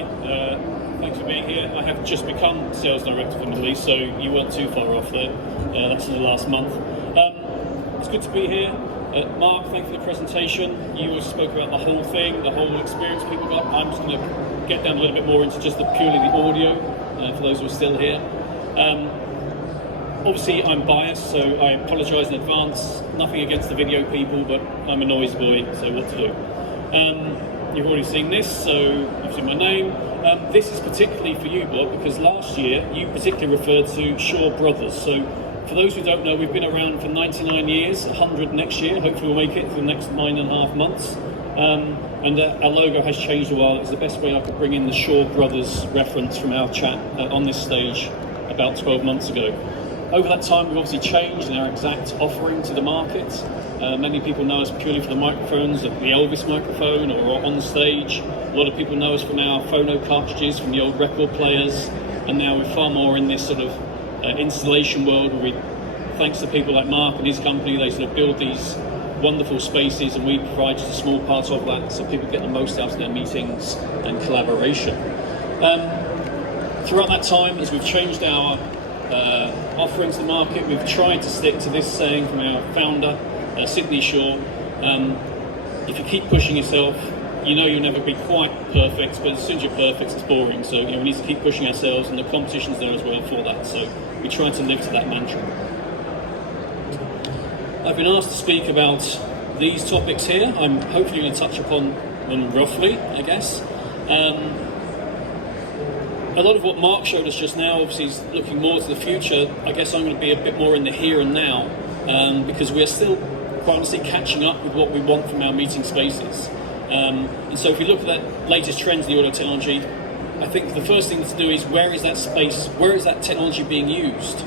everybody. Thanks for being here. I have just become Sales Director for the Middle East, so you weren't too far off there. That's in the last month. It's good to be here. Mark, thank you for the presentation. You spoke about the whole thing, the whole experience people got. I'm just going to get down a little bit more into just purely the audio, for those who are still here. Obviously, I'm biased, so I apologise in advance. Nothing against the video people, but I'm a noise boy, so what to do? You've already seen this, so you've seen my name. This is particularly for you, Bob, because last year you particularly referred to Shaw Brothers. So for those who don't know, we've been around for 99 years, 100 next year. Hopefully we'll make it for the next 9.5 months. And our logo has changed a while. It's the best way I could bring in the Shaw Brothers reference from our chat on this stage about 12 months ago. Over that time, we've obviously changed in our exact offering to the market. Many people know us purely for the microphones, the Elvis microphone, or on stage. A lot of people know us from our phono cartridges, from the old record players, and now we're far more in this sort of installation world where we, thanks to people like Mark and his company, they sort of build these wonderful spaces, and we provide just a small part of that so people get the most out of their meetings and collaboration. Throughout that time, as we've changed our offerings to the market, we've tried to stick to this saying from our founder, Sydney Shaw: if you keep pushing yourself, you know you'll never be quite perfect, but as soon as you're perfect, it's boring. So we need to keep pushing ourselves, and the competition's there as well for that. So we try to live to that mantra. I've been asked to speak about these topics here. I'm hopefully going to touch upon them roughly, I guess. A lot of what Mark showed us just now obviously is looking more to the future. I guess I'm going to be a bit more in the here and now, because we're still quite honestly catching up with what we want from our meeting spaces. And so if we look at that latest trends in the audio technology, I think the first thing to do is, where is that space, where is that technology being used?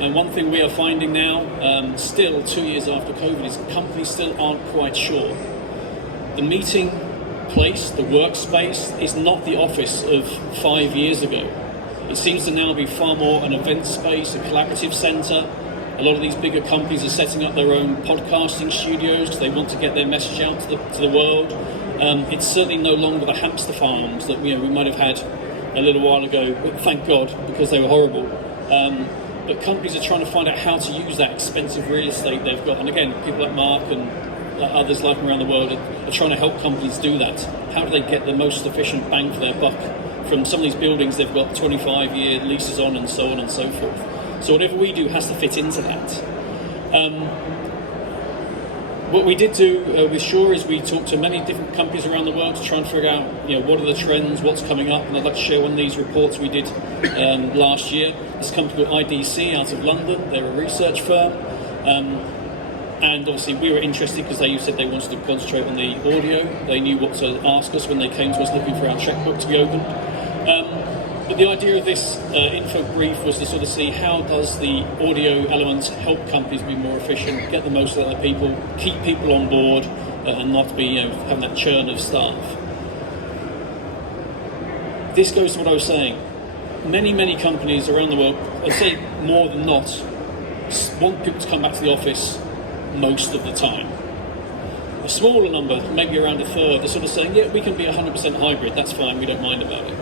And one thing we are finding now, still 2 years after COVID, is companies still aren't quite sure. The meeting place, the workspace, is not the office of 5 years ago. It seems to now be far more an event space, a collaborative centre. A lot of these bigger companies are setting up their own podcasting studios because they want to get their message out to the world. It's certainly no longer the hamster farms that we might have had a little while ago, thank God, because they were horrible. But companies are trying to find out how to use that expensive real estate they've got. And again, people like Mark and others like them around the world are trying to help companies do that. How do they get the most efficient bang for their buck from some of these buildings they've got 25-year leases on and so forth. So whatever we do has to fit into that. What we did do with Shaw is we talked to many different companies around the world to try and figure out what are the trends, what's coming up, and I'd like to share one of these reports we did last year. This company called IDC out of London, they're a research firm. And obviously we were interested because they said they wanted to concentrate on the audio. They knew what to ask us when they came to us looking for our checkbook to be opened. But the idea of this info brief was to sort of see how does the audio element help companies be more efficient, get the most out of their people, keep people on board, and not be having that churn of staff. This goes to what I was saying. Many companies around the world, I'd say more than not, want people to come back to the office most of the time. A smaller number, maybe around a third, are sort of saying, yeah, we can be 100% hybrid, that's fine, we don't mind about it.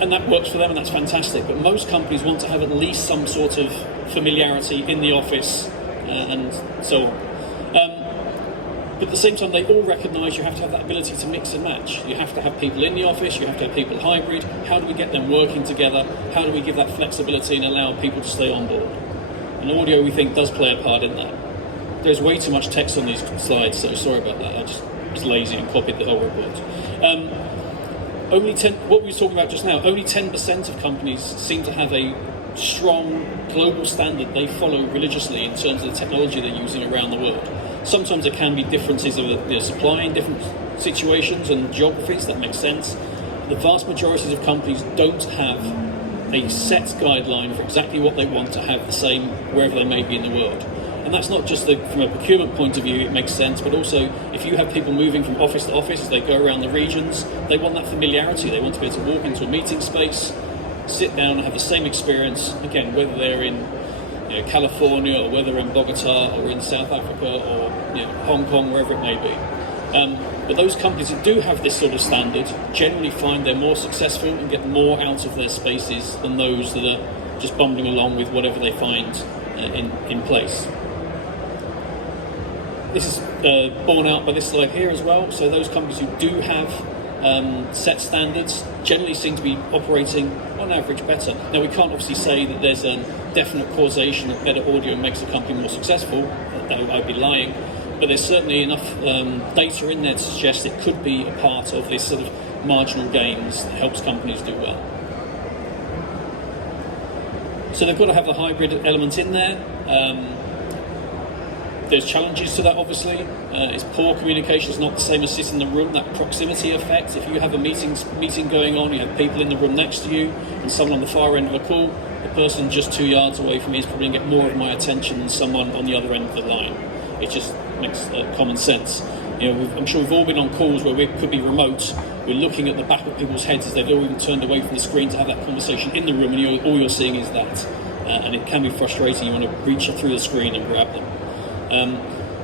And that works for them, and that's fantastic. But most companies want to have at least some sort of familiarity in the office and so on. But at the same time, they all recognise you have to have that ability to mix and match. You have to have people in the office, you have to have people hybrid. How do we get them working together? How do we give that flexibility and allow people to stay on board? And audio, we think, does play a part in that. There's way too much text on these slides, so sorry about that. I just was lazy and copied the whole report. What we were talking about just now, only 10% of companies seem to have a strong global standard they follow religiously in terms of the technology they're using around the world. Sometimes there can be differences of supply in different situations and geographies, that makes sense. The vast majority of companies don't have a set guideline for exactly what they want to have the same wherever they may be in the world. And that's not just from a procurement point of view, it makes sense, but also if you have people moving from office to office as they go around the regions, they want that familiarity. They want to be able to walk into a meeting space, sit down and have the same experience, again, whether they're in California or whether they're in Bogota or in South Africa or Hong Kong, wherever it may be. But those companies that do have this sort of standard generally find they're more successful and get more out of their spaces than those that are just bumbling along with whatever they find in place. This is borne out by this slide here as well. So those companies who do have set standards generally seem to be operating on average better. Now, we can't obviously say that there's a definite causation that better audio makes a company more successful. That I'd be lying. But there's certainly enough data in there to suggest it could be a part of this sort of marginal gains that helps companies do well. So they've got to have the hybrid element in there. There's challenges to that, obviously. It's poor communication. It's not the same as sitting in the room, that proximity effect. If you have a meeting going on, you have people in the room next to you and someone on the far end of a call, the person just 2 yards away from me is probably going to get more of my attention than someone on the other end of the line. It just makes common sense. I'm sure we've all been on calls where we could be remote. We're looking at the back of people's heads as they've all even turned away from the screen to have that conversation in the room, and all you're seeing is that. And it can be frustrating. You want to reach through the screen and grab them.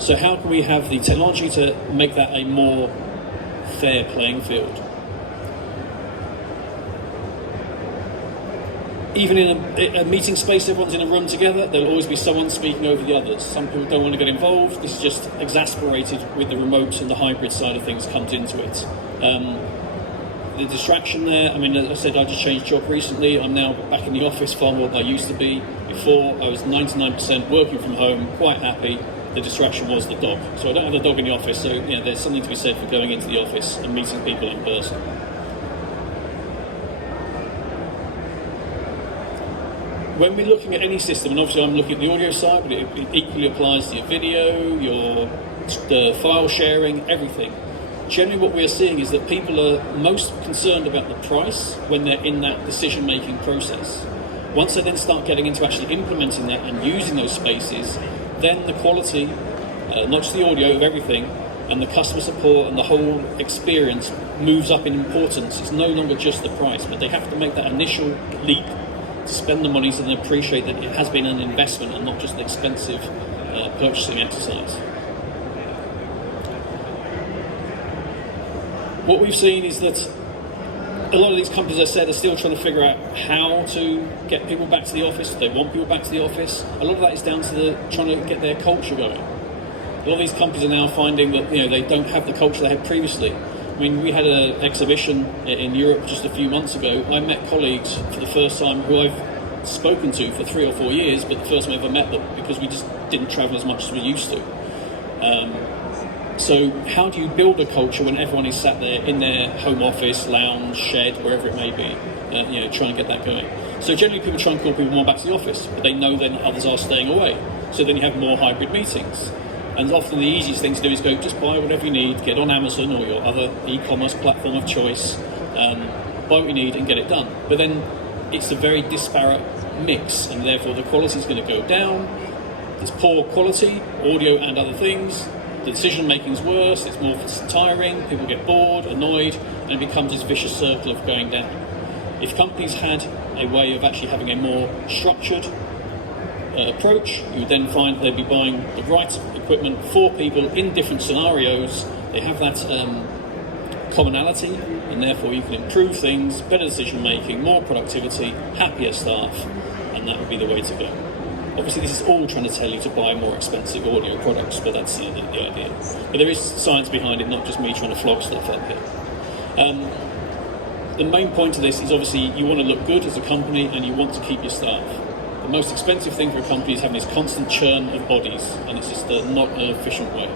So how can we have the technology to make that a more fair playing field? Even in a meeting space, everyone's in a room together, there'll always be someone speaking over the others. Some people don't want to get involved. This is just exasperated with the remote and the hybrid side of things comes into it. The distraction there, as I said, I just changed job recently. I'm now back in the office far more than I used to be. Before, I was 99% working from home, quite happy. The distraction was the dog. So I don't have a dog in the office, so there's something to be said for going into the office and meeting people in person. When we're looking at any system, and obviously I'm looking at the audio side, but it equally applies to your video, the file sharing, everything. Generally what we're seeing is that people are most concerned about the price when they're in that decision-making process. Once they then start getting into actually implementing that and using those spaces, then the quality, not just the audio of everything, and the customer support and the whole experience moves up in importance. It's no longer just the price, but they have to make that initial leap to spend the money so they appreciate that it has been an investment and not just an expensive purchasing exercise. What we've seen is that a lot of these companies, as I said, are still trying to figure out how to get people back to the office. They want people back to the office. A lot of that is down to trying to get their culture going. A lot of these companies are now finding that they don't have the culture they had previously. We had an exhibition in Europe just a few months ago. I met colleagues for the first time who I've spoken to for 3 or 4 years, but the first time I ever met them because we just didn't travel as much as we used to. So how do you build a culture when everyone is sat there in their home office, lounge, shed, wherever it may be, trying to get that going? So generally people try and call people more back to the office, but they know then others are staying away. So then you have more hybrid meetings. And often the easiest thing to do is go, just buy whatever you need, get on Amazon or your other e-commerce platform of choice, buy what you need and get it done. But then it's a very disparate mix, and therefore the quality is going to go down. There's poor quality, audio and other things. The decision making is worse, it's more tiring, people get bored, annoyed, and it becomes this vicious circle of going down. If companies had a way of actually having a more structured approach, you would then find they'd be buying the right equipment for people in different scenarios. They have that commonality, and therefore you can improve things, better decision making, more productivity, happier staff, and that would be the way to go. Obviously this is all trying to tell you to buy more expensive audio products, but that's the idea. But there is science behind it, not just me trying to flog stuff up here. The main point of this is obviously you want to look good as a company and you want to keep your staff. The most expensive thing for a company is having this constant churn of bodies, and it's just not an efficient way.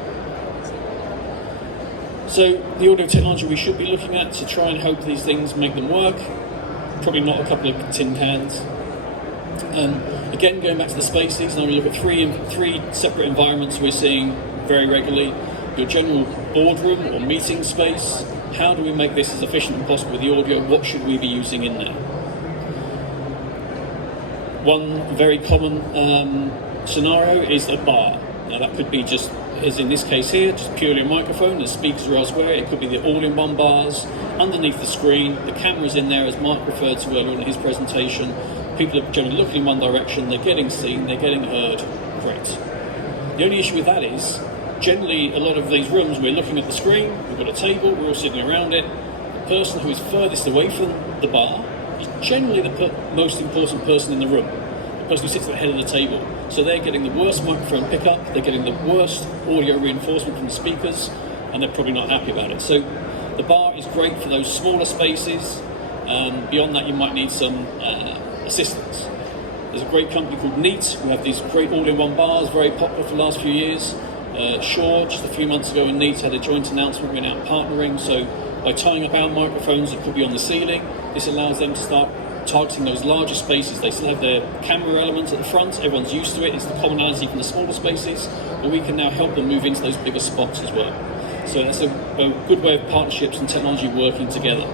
So the audio technology we should be looking at to try and hope these things make them work, probably not a couple of tin cans. Again, going back to the spaces, now we look at three separate environments we're seeing very regularly. Your general boardroom or meeting space. How do we make this as efficient as possible with the audio? What should we be using in there? One very common scenario is a bar. Now that could be just, as in this case here, just purely a microphone. The speakers are elsewhere. It could be the all-in-one bars underneath the screen. The camera's in there, as Mark referred to earlier in his presentation. People are generally looking in one direction. They're getting seen. They're getting heard. Great. The only issue with that is generally, a lot of these rooms, we're looking at the screen, we've got a table, we're all sitting around it. The person who is furthest away from the bar is generally the most important person in the room, the person who sits at the head of the table. So they're getting the worst microphone pickup, they're getting the worst audio reinforcement from the speakers, and they're probably not happy about it. So the bar is great for those smaller spaces. Beyond that, you might need some assistance. There's a great company called Neat who have these great all-in-one bars, very popular for the last few years. Shaw, just a few months ago, and Neat had a joint announcement, we're now partnering. So by tying up our microphones that could be on the ceiling, this allows them to start targeting those larger spaces. They still have their camera elements at the front, everyone's used to it, it's the commonality from the smaller spaces, but we can now help them move into those bigger spots as well. So that's a good way of partnerships and technology working together.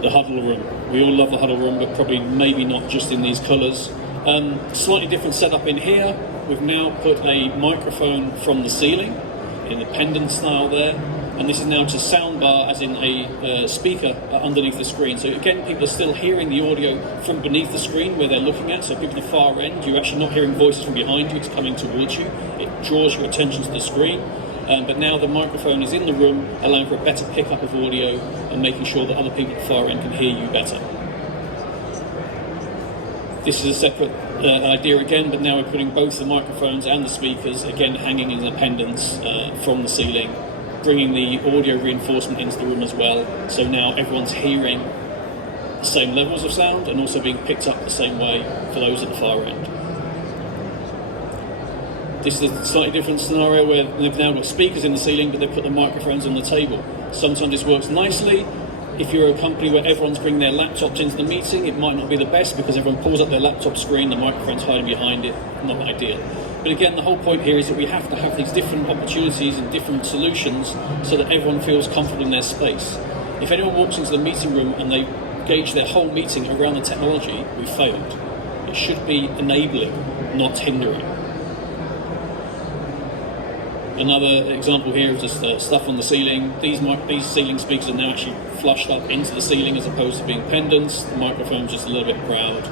The huddle room. We all love the huddle room, but probably maybe not just in these colours. Slightly different setup in here. We've now put a microphone from the ceiling in the pendant style there, and this is now just a soundbar, as in a speaker underneath the screen. So again, people are still hearing the audio from beneath the screen where they're looking at. So people at the far end, you're actually not hearing voices from behind you, it's coming towards you. It draws your attention to the screen. But now the microphone is in the room, allowing for a better pickup of audio and making sure that other people at the far end can hear you better. This is a separate idea again, but now we're putting both the microphones and the speakers, again, hanging in the pendants from the ceiling, bringing the audio reinforcement into the room as well. So now everyone's hearing the same levels of sound and also being picked up the same way for those at the far end. This is a slightly different scenario where they've now got speakers in the ceiling, but they've put the microphones on the table. Sometimes this works nicely. If you're a company where everyone's bringing their laptops into the meeting, it might not be the best because everyone pulls up their laptop screen, the microphone's hiding behind it, not ideal. But again, the whole point here is that we have to have these different opportunities and different solutions so that everyone feels comfortable in their space. If anyone walks into the meeting room and they gauge their whole meeting around the technology, we've failed. It should be enabling, not hindering. Another example here is just stuff on the ceiling. These ceiling speakers are now actually flushed up into the ceiling as opposed to being pendants. The microphone's just a little bit proud.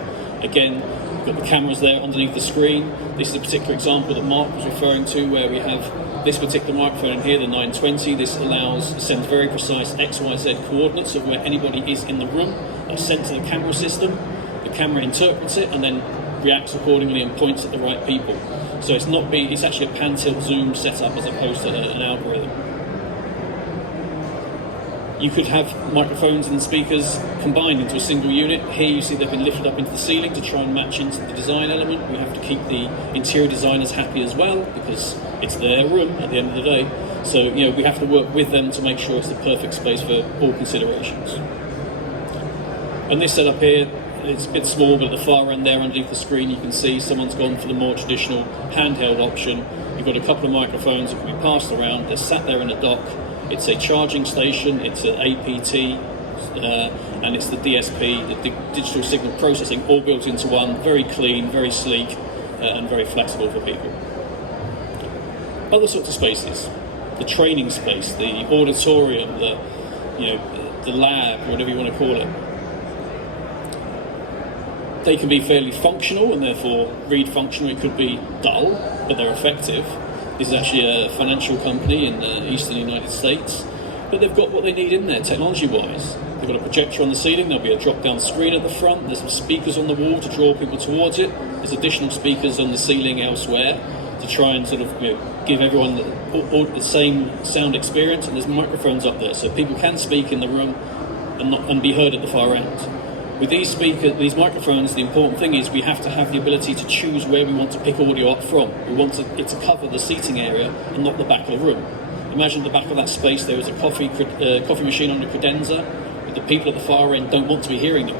Again, we've got the cameras there underneath the screen. This is a particular example that Mark was referring to where we have this particular microphone in here, the 920. This sends very precise XYZ coordinates of where anybody is in the room. That's sent to the camera system. The camera interprets it and then reacts accordingly and points at the right people. So it's actually a pan-tilt zoom setup as opposed to an algorithm. You could have microphones and speakers combined into a single unit. Here you see they've been lifted up into the ceiling to try and match into the design element. We have to keep the interior designers happy as well because it's their room at the end of the day. So we have to work with them to make sure it's the perfect space for all considerations. And this setup here, it's a bit small, but at the far end there underneath the screen you can see someone's gone for the more traditional handheld option. You've got a couple of microphones that can be passed around. They're sat there in a dock. It's a charging station, it's an APT, and it's the DSP, the digital signal processing, all built into one. Very clean, very sleek, and very flexible for people. Other sorts of spaces, the training space, the auditorium, the lab, whatever you want to call it. They can be fairly functional and therefore read functional. It could be dull, but they're effective. This is actually a financial company in the eastern United States, but they've got what they need in there technology-wise. They've got a projector on the ceiling, there'll be a drop-down screen at the front, there's some speakers on the wall to draw people towards it, there's additional speakers on the ceiling elsewhere to try and sort of give everyone the same sound experience, and there's microphones up there so people can speak in the room and be heard at the far end. With these microphones, the important thing is we have to have the ability to choose where we want to pick audio up from. We want it to cover the seating area and not the back of the room. Imagine at the back of that space there is a coffee machine on a credenza, but the people at the far end don't want to be hearing them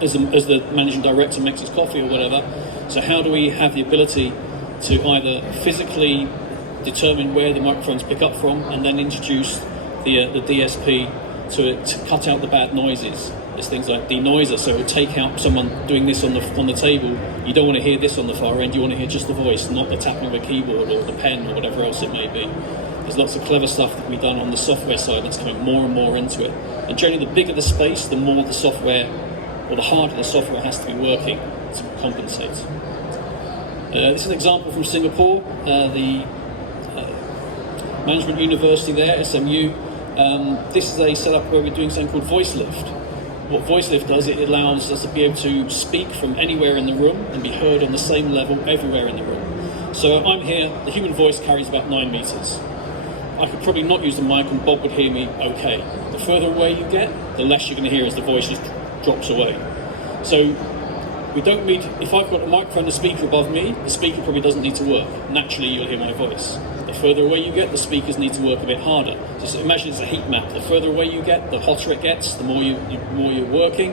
as the managing director makes his coffee or whatever. So how do we have the ability to either physically determine where the microphones pick up from and then introduce the DSP to cut out the bad noises? There's things like denoiser, so it will take out someone doing this on the table. You don't want to hear this on the far end, you want to hear just the voice, not the tapping of a keyboard or the pen or whatever else it may be. There's lots of clever stuff that can be done on the software side that's coming more and more into it. And generally the bigger the space, the more the software, or the harder the software has to be working to compensate. This is an example from Singapore, the Management University there, SMU. This is a setup where we're doing something called VoiceLift. What VoiceLift does, it allows us to be able to speak from anywhere in the room and be heard on the same level everywhere in the room. So I'm here, the human voice carries about 9 meters. I could probably not use the mic and Bob would hear me okay. The further away you get, the less you're going to hear as the voice just drops away. So we don't need, if I've got a microphone and a speaker above me, the speaker probably doesn't need to work. Naturally you'll hear my voice. The further away you get, the speakers need to work a bit harder. Just imagine it's a heat map. The further away you get, the hotter it gets, the more you're working.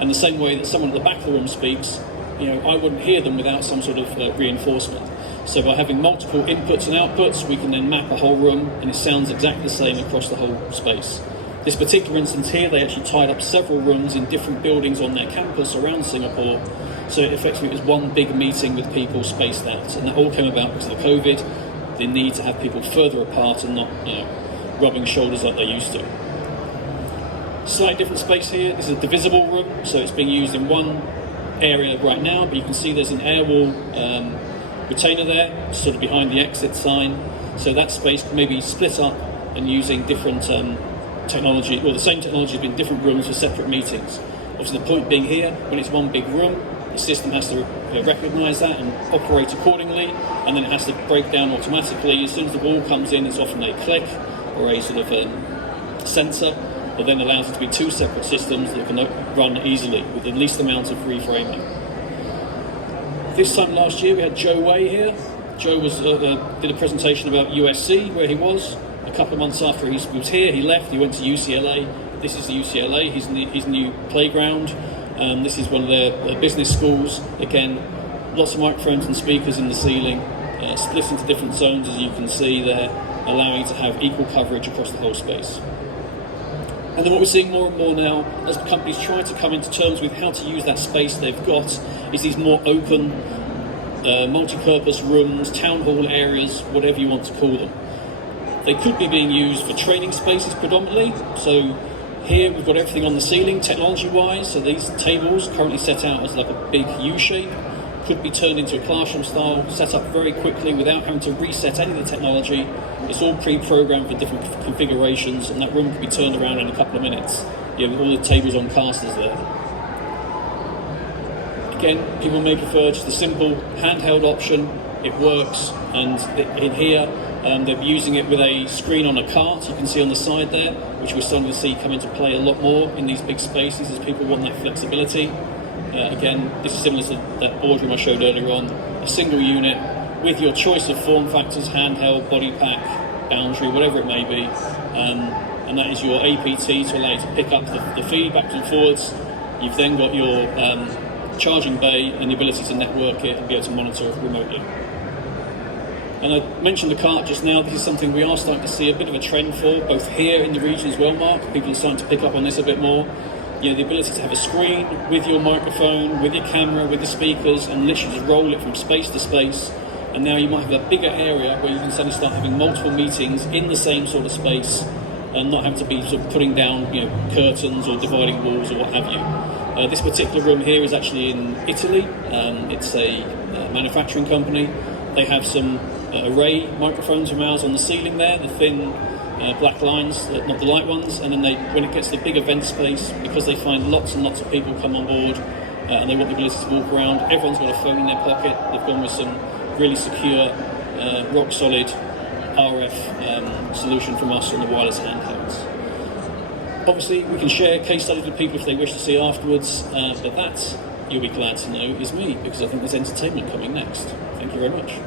And the same way that someone at the back of the room speaks, I wouldn't hear them without some sort of reinforcement. So by having multiple inputs and outputs, we can then map a whole room and it sounds exactly the same across the whole space. This particular instance here, they actually tied up several rooms in different buildings on their campus around Singapore. So effectively it was one big meeting with people spaced out. And that all came about because of the COVID, the need to have people further apart and not rubbing shoulders like they used to. Slightly different space here. This is a divisible room, so it's being used in one area right now, but you can see there's an air wall retainer there, sort of behind the exit sign. So that space may be split up and using different technology, or the same technology has been in different rooms for separate meetings. Obviously the point being here, when it's one big room, the system has to recognise that and operate accordingly, and then it has to break down automatically. As soon as the wall comes in, it's often a click or a sort of sensor that then allows it to be 2 separate systems that can run easily with the least amount of reframing. This time last year we had Joe Wei here. Joe did a presentation about USC, where he was. A couple of months after he was here, he left, he went to UCLA. This is the UCLA, his new playground. This is one of their business schools. Again, lots of microphones and speakers in the ceiling, split into different zones as you can see there, allowing to have equal coverage across the whole space. And then what we're seeing more and more now, as companies try to come into terms with how to use that space they've got, is these more open, multi-purpose rooms, town hall areas, whatever you want to call them. They could be being used for training spaces predominantly. So here we've got everything on the ceiling, technology-wise. So these tables, currently set out as like a big U shape, could be turned into a classroom style, set up very quickly without having to reset any of the technology. It's all pre-programmed for different configurations, and that room can be turned around in a couple of minutes, with all the tables on casters there. Again, people may prefer just a simple handheld option. It works, and in here they're using it with a screen on a cart. You can see on the side there, which we're starting to see come into play a lot more in these big spaces as people want that flexibility. Again, this is similar to that boardroom I showed earlier on. A single unit with your choice of form factors, handheld, body pack, boundary, whatever it may be. And that is your APT to allow you to pick up the feed back and forwards. You've then got your charging bay and the ability to network it and be able to monitor it remotely. And I mentioned the cart just now. This is something we are starting to see a bit of a trend for, both here in the region as well, Mark. People are starting to pick up on this a bit more. The ability to have a screen with your microphone, with your camera, with the speakers, and literally just roll it from space to space. And now you might have a bigger area where you can suddenly start having multiple meetings in the same sort of space and not having to be sort of putting down curtains or dividing walls or what have you. This particular room here is actually in Italy. It's a manufacturing company. They have some array microphones from ours on the ceiling there, the thin black lines, not the light ones, and then when it gets to the big event space, because they find lots and lots of people come on board and they want the ability to walk around, everyone's got a phone in their pocket. They've gone with some really secure, rock solid RF solution from us on the wireless handhelds. Obviously we can share case studies with people if they wish to see afterwards, but that, you'll be glad to know, is me, because I think there's entertainment coming next. Thank you very much.